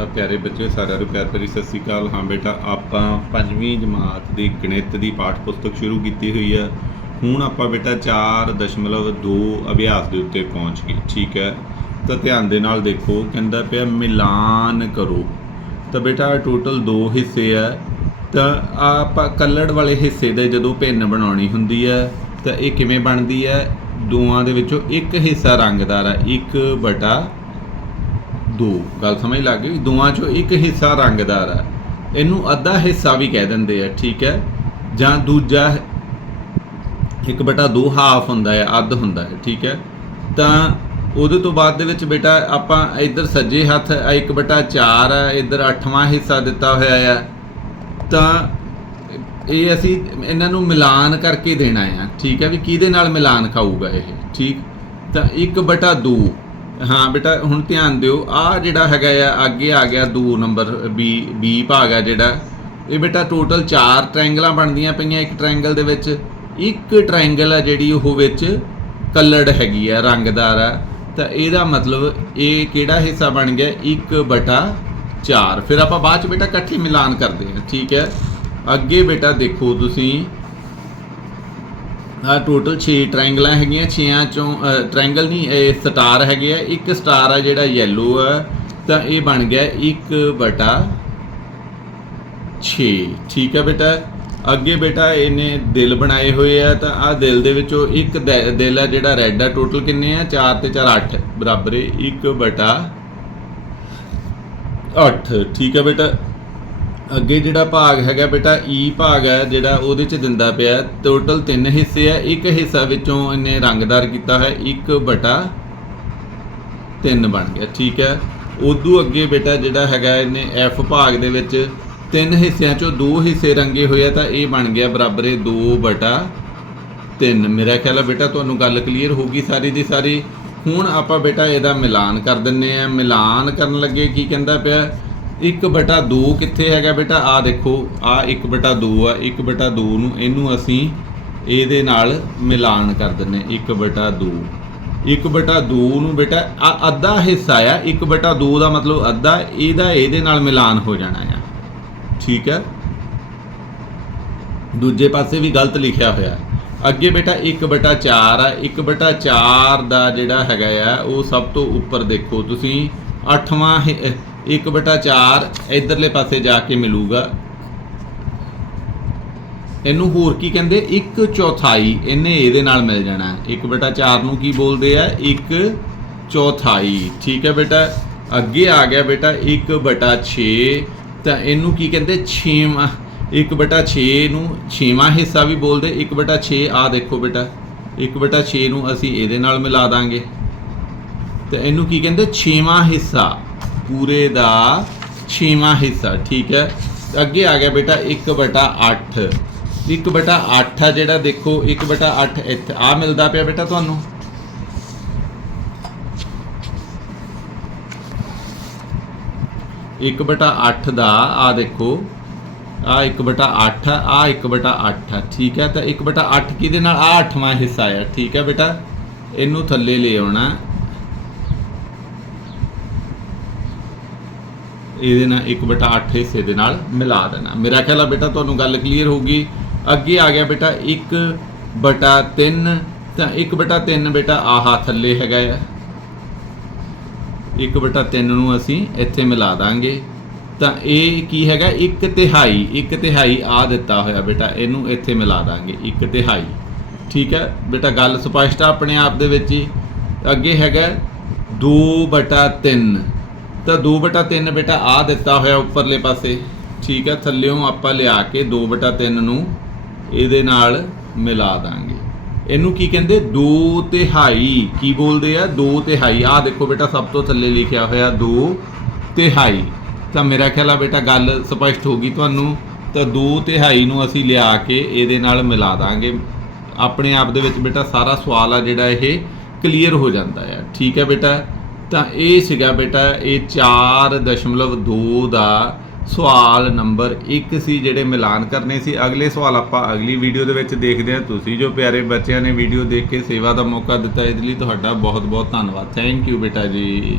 ਤਾਂ ਪਿਆਰੇ ਬੱਚੇ ਸਾਰਿਆਂ ਨੂੰ ਪਿਆਰ ਭਰੀ ਸਤਿ ਸ੍ਰੀ ਅਕਾਲ। ਹਾਂ ਬੇਟਾ, ਆਪਾਂ ਪੰਜਵੀਂ ਜਮਾਤ ਦੀ ਗਣਿਤ ਦੀ ਪਾਠ ਪੁਸਤਕ ਸ਼ੁਰੂ ਕੀਤੀ ਹੋਈ ਹੈ ਹੁਣ ਆਪਾਂ ਬੇਟਾ 4.2 ਅਭਿਆਸ ਦੇ ਉੱਤੇ ਪਹੁੰਚ ਗਏ, ਠੀਕ ਹੈ? ਤਾਂ ਧਿਆਨ ਦੇ ਨਾਲ ਦੇਖੋ, ਕਹਿੰਦਾ ਪਿਆ, ਮਿਲਾਨ ਕਰੋ। ਤਾਂ ਬੇਟਾ ਟੋਟਲ ਦੋ ਹਿੱਸੇ ਆ। ਤਾਂ ਆਪਾਂ ਕਲਰਡ ਵਾਲੇ ਹਿੱਸੇ ਦੇ ਜਦੋਂ ਭਿੰਨ ਬਣਾਉਣੀ ਹੁੰਦੀ ਹੈ ਤਾਂ ਇਹ ਕਿਵੇਂ ਬਣਦੀ ਹੈ ਦੋਆਂ ਦੇ ਵਿੱਚੋਂ ਇੱਕ ਹਿੱਸਾ ਰੰਗਦਾਰ ਹੈ 1 ਬਟਾ ਦੋ, ਗੱਲ ਸਮਝ ਲੱਗ ਗਈ? ਦੋਵਾਂ ਚੋਂ ਇੱਕ ਹਿੱਸਾ ਰੰਗਦਾਰ ਹੈ ਇਹਨੂੰ ਅੱਧਾ ਹਿੱਸਾ ਵੀ ਕਹਿ ਦਿੰਦੇ ਆ, ਠੀਕ ਹੈ? ਜਾਂ ਦੂਜਾ 1 ਬਟਾ 2 ਹਾਫ ਹੁੰਦਾ ਹੈ, ਅੱਧ ਹੁੰਦਾ ਹੈ, ਠੀਕ ਹੈ? ਤਾਂ ਉਹਦੇ ਤੋਂ ਬਾਅਦ ਦੇ ਵਿੱਚ ਬੇਟਾ ਆਪਾਂ ਇੱਧਰ ਸੱਜੇ ਹੱਥ 1 ਬਟਾ 4 ਹੈ ਇੱਧਰ 8ਵਾਂ ਹਿੱਸਾ ਦਿੱਤਾ ਹੋਇਆ ਹੈ ਤਾਂ ਇਹ ਅਸੀਂ ਇਹਨਾਂ ਨੂੰ ਮਿਲਾਨ ਕਰਕੇ ਦੇਣਾ ਆ, ਠੀਕ ਹੈ? ਵੀ ਕਿਹਦੇ ਨਾਲ ਮਿਲਾਨ ਖਾਊਗਾ ਇਹ, ਠੀਕ? ਤਾਂ 1 ਬਟਾ 2 ਹਾਂ ਬੇਟਾ, ਹੁਣ ਧਿਆਨ ਦਿਓ ਆ ਜਿਹੜਾ ਹੈਗਾ ਆ, ਅੱਗੇ ਆ ਗਿਆ 2 ਨੰਬਰ ਬੀ ਬੀ ਭਾਗ ਆ ਜਿਹੜਾ, ਇਹ ਬੇਟਾ ਟੋਟਲ 4 ਟ੍ਰਾਇੰਗਲਾਂ ਬਣਦੀਆਂ ਪਈਆਂ, ਇੱਕ ਟ੍ਰਾਇੰਗਲ ਦੇ ਵਿੱਚ, ਇੱਕ ਟ੍ਰਾਇੰਗਲ ਆ ਜਿਹੜੀ ਉਹ ਵਿੱਚ ਕਲਰਡ ਹੈਗੀ ਆ, ਰੰਗਦਾਰ ਆ। ਤਾਂ ਇਹਦਾ ਮਤਲਬ ਇਹ ਕਿਹੜਾ ਹਿੱਸਾ ਬਣ ਗਿਆ? 1 ਬਟਾ 4 ਫਿਰ ਆਪਾਂ ਬਾਅਦ ਚ ਬੇਟਾ ਇਕੱਠੇ ਮਿਲਾਨ ਕਰਦੇ ਹਾਂ, ਠੀਕ ਹੈ? ਅੱਗੇ ਬੇਟਾ ਦੇਖੋ ਤੁਸੀਂ ਟੋਟਲ 6 ਟ੍ਰਾਇੰਗਲਾਂ ਹੈਗੀਆਂ 6ਾਂ ਚੋਂ ਟ੍ਰਾਇੰਗਲ ਨਹੀਂ, ਇਹ ਸਟਾਰ ਹੈਗੇ ਆ। ਇੱਕ ਸਟਾਰ ਆ ਜਿਹੜਾ ਯੈਲੋ ਆ, ਤਾਂ ਇਹ ਬਣ ਗਿਆ 1 ਬਟਾ 6 ਠੀਕ ਹੈ ਬੇਟਾ? ਅੱਗੇ ਬੇਟਾ ਇਹਨੇ ਦਿਲ ਬਣਾਏ ਹੋਏ ਆ, ਤਾਂ ਆ ਦਿਲ ਦੇ ਵਿੱਚੋਂ ਇੱਕ ਦਿਲ ਆ ਜਿਹੜਾ ਰੈੱਡ ਆ ਟੋਟਲ ਕਿੰਨੇ ਆ? 4 ਤੇ 4 8 ਬਰਾਬਰ 1 ਬਟਾ 8 ਠੀਕ ਹੈ ਬੇਟਾ? ਅੱਗੇ ਜਿਹੜਾ ਭਾਗ ਹੈਗਾ ਬੇਟਾ ਈ ਭਾਗ ਹੈ ਜਿਹੜਾ ਉਹਦੇ ਚ ਦਿੰਦਾ ਪਿਆ। ਟੋਟਲ ਤਿੰਨ ਹਿੱਸੇ ਹੈ ਇੱਕ ਹਿੱਸਾ ਵਿੱਚੋਂ ਇਹਨੇ ਰੰਗਦਾਰ ਕੀਤਾ ਹੈ 1 ਬਟਾ 3 ਬਣ ਗਿਆ। ਠੀਕ ਹੈ। ਉਦੋਂ ਅੱਗੇ ਬੇਟਾ ਜਿਹੜਾ ਹੈਗਾ ਇਹਨੇ ਐਫ ਭਾਗ ਦੇ ਵਿੱਚ ਤਿੰਨ ਹਿੱਸਿਆਂ ਚੋਂ ਦੋ ਹਿੱਸੇ ਰੰਗੇ ਹੋਏ ਆ ਤਾਂ ਇਹ ਬਣ ਗਿਆ ਬਰਾਬਰ 2 ਬਟਾ 3 ਮੇਰਾ ਖਿਆਲ ਹੈ ਬੇਟਾ, ਤੁਹਾਨੂੰ ਗੱਲ ਕਲੀਅਰ ਹੋ ਗਈ ਸਾਰੀ ਦੀ ਸਾਰੀ। ਹੁਣ ਆਪਾਂ ਬੇਟਾ ਇਹਦਾ ਮਿਲਾਨ ਕਰ ਦਿੰਨੇ ਆ। ਮਿਲਾਨ ਕਰਨ ਲੱਗੇ ਕੀ ਕਹਿੰਦਾ ਪਿਆ? 1 ਬਟਾ 2 ਕਿੱਥੇ ਹੈਗਾ ਬੇਟਾ? ਆ ਦੇਖੋ ਆ 1 ਬਟਾ 2 ਆ 1 ਬਟਾ 2 ਨੂੰ ਇਹਨੂੰ ਅਸੀਂ ਇਹਦੇ ਨਾਲ ਮਿਲਾਨ ਕਰ ਦਿੰਨੇ 1 ਬਟਾ 2 1 ਬਟਾ 2 ਨੂੰ ਬੇਟਾ, ਆ ਅੱਧਾ ਹਿੱਸਾ ਆ 1 ਬਟਾ 2 ਦਾ ਮਤਲਬ ਅੱਧਾ, ਇਹਦਾ ਇਹਦੇ ਨਾਲ ਮਿਲਾਨ ਹੋ ਜਾਣਾ ਆ। ਠੀਕ ਹੈ ਦੂਜੇ ਪਾਸੇ ਵੀ ਗਲਤ ਲਿਖਿਆ ਹੋਇਆ। ਅੱਗੇ ਬੇਟਾ 1 ਬਟਾ 4 ਆ 1 ਬਟਾ 4 ਦਾ ਜਿਹੜਾ ਹੈਗਾ ਆ, ਉਹ ਸਭ ਤੋਂ ਉੱਪਰ ਦੇਖੋ ਤੁਸੀਂ 8ਵਾਂ 1 ਬਟਾ 4 ਇਧਰਲੇ ਪਾਸੇ ਜਾ ਕੇ ਮਿਲੂਗਾ। ਇਹਨੂੰ ਹੋਰ ਕੀ ਕਹਿੰਦੇ? 1 ਚੌਥਾਈ, ਇਹਨੇ ਇਹਦੇ ਨਾਲ ਮਿਲ ਜਾਣਾ। 1 ਬਟਾ 4 ਨੂੰ ਕੀ ਬੋਲਦੇ ਆ? 1 ਚੌਥਾਈ। ਠੀਕ ਹੈ ਬੇਟਾ? ਅੱਗੇ ਆ ਗਿਆ ਬੇਟਾ 1 ਬਟਾ 6 ਤਾਂ ਇਹਨੂੰ ਕੀ ਕਹਿੰਦੇ? 6ਵਾਂ 1 ਬਟਾ 6 ਨੂੰ 6ਵਾਂ ਹਿੱਸਾ ਵੀ ਬੋਲਦੇ। 1 ਬਟਾ 6 ਆ ਦੇਖੋ ਬੇਟਾ। 1 ਬਟਾ 6 ਨੂੰ ਅਸੀਂ ਇਹਦੇ ਨਾਲ ਮਿਲਾ ਦਾਂਗੇ। ਤੇ ਇਹਨੂੰ ਕੀ ਕਹਿੰਦੇ? 6ਵਾਂ ਹਿੱਸਾ। ਪੂਰੇ ਦਾ 6ਵਾਂ ਹਿੱਸਾ, ਠੀਕ ਹੈ? ਅੱਗੇ ਆ ਗਿਆ ਬੇਟਾ 1 ਬਟਾ 8 1 ਬਟਾ 8 ਆ ਜਿਹੜਾ ਦੇਖੋ 1 ਬਟਾ 8 ਇੱਥੇ। ਆ ਮਿਲਦਾ ਪਿਆ ਬੇਟਾ ਤੁਹਾਨੂੰ? ਇੱਕ ਬਟਾ 8 ਦਾ ਆ ਦੇਖੋ। ਆ 1 ਬਟਾ 8 ਆ 1 ਬਟਾ 8 ਠੀਕ ਹੈ? ਤਾਂ 1 ਬਟਾ 8 ਕਿਹਦੇ ਨਾਲ? ਆ 8ਵਾਂ ਹਿੱਸਾ ਆ, ਠੀਕ ਹੈ ਬੇਟਾ? ਇਹਨੂੰ ਥੱਲੇ ਲੈ ਆਉਣਾ। ਇਹਦੇ ਨਾਲ 1 ਬਟਾ 8 ਹਿੱਸੇ ਦੇ ਨਾਲ ਮਿਲਾ ਦੇਣਾ। ਮੇਰਾ ਖਿਆਲ ਆ ਬੇਟਾ, ਤੁਹਾਨੂੰ ਗੱਲ ਕਲੀਅਰ ਹੋਊਗੀ। ਅੱਗੇ ਆ ਗਿਆ ਬੇਟਾ 1 ਬਟਾ 3 ਤਾਂ 1 ਬਟਾ 3 ਬੇਟਾ ਆਹਾ ਥੱਲੇ ਹੈਗਾ ਆ। 1 ਬਟਾ 3 ਨੂੰ ਅਸੀਂ ਇੱਥੇ ਮਿਲਾ ਦਾਂਗੇ। ਤਾਂ ਇਹ ਕੀ ਹੈਗਾ 1 ਤਿਹਾਈ 1 ਤਿਹਾਈ ਆ ਦਿੱਤਾ ਹੋਇਆ ਬੇਟਾ, ਇਹਨੂੰ ਇੱਥੇ ਮਿਲਾ ਦਾਂਗੇ 1 ਤਿਹਾਈ। ਠੀਕ ਹੈ? ਬੇਟਾ, ਗੱਲ ਸਪਸ਼ਟ ਆ ਆਪਣੇ ਆਪ ਦੇ ਵਿੱਚ ਹੀ। ਅੱਗੇ ਹੈਗਾ 2 ਬਟਾ 3 ਤਾਂ 2 ਬਟਾ 3 ਬੇਟਾ ਆ ਦਿੱਤਾ ਹੋਇਆ ਉੱਪਰਲੇ ਪਾਸੇ। ਠੀਕ ਹੈ, ਥੱਲਿਓਂ ਆਪਾਂ ਲਿਆ ਕੇ 2 ਬਟਾ 3 ਨੂੰ ਇਹਦੇ ਨਾਲ ਮਿਲਾ ਦਾਂਗੇ। ਇਹਨੂੰ ਕੀ ਕਹਿੰਦੇ? 2 ਤਿਹਾਈ ਕੀ ਬੋਲਦੇ ਆ? 2 ਤਿਹਾਈ ਆ ਦੇਖੋ ਬੇਟਾ, ਸਭ ਤੋਂ ਥੱਲੇ ਲਿਖਿਆ ਹੋਇਆ 2 ਤਿਹਾਈ ਤਾਂ ਮੇਰਾ ਖਿਆਲ ਆ ਬੇਟਾ ਗੱਲ ਸਪਸ਼ਟ ਹੋ ਗਈ ਤੁਹਾਨੂੰ। ਤਾਂ 2 ਤਿਹਾਈ ਨੂੰ ਅਸੀਂ ਲਿਆ ਕੇ ਇਹਦੇ ਨਾਲ ਮਿਲਾ ਦਾਂਗੇ। ਆਪਣੇ ਆਪ ਦੇ ਵਿੱਚ ਬੇਟਾ ਸਾਰਾ ਸਵਾਲ ਆ ਜਿਹੜਾ ਇਹ ਕਲੀਅਰ ਹੋ ਜਾਂਦਾ ਹੈ ਠੀਕ ਹੈ ਬੇਟਾ? ਤਾਂ ਇਹ ਸੀਗਾ ਬੇਟਾ, ਇਹ 4.2 ਦਾ ਸਵਾਲ ਨੰਬਰ 1 ਸੀ ਜਿਹੜੇ ਮਿਲਾਨ ਕਰਨੇ ਸੀ। ਅਗਲੇ ਸਵਾਲ ਆਪਾਂ ਅਗਲੀ ਵੀਡੀਓ ਦੇ ਵਿੱਚ ਦੇਖਦੇ ਹਾਂ। ਤੁਸੀਂ ਜੋ ਪਿਆਰੇ ਬੱਚਿਆਂ ਨੇ ਵੀਡੀਓ ਦੇਖ ਕੇ ਸੇਵਾ ਦਾ ਮੌਕਾ ਦਿੱਤਾ, ਇਹਦੇ ਲਈ ਤੁਹਾਡਾ ਬਹੁਤ ਬਹੁਤ ਧੰਨਵਾਦ। ਥੈਂਕ ਯੂ ਬੇਟਾ ਜੀ।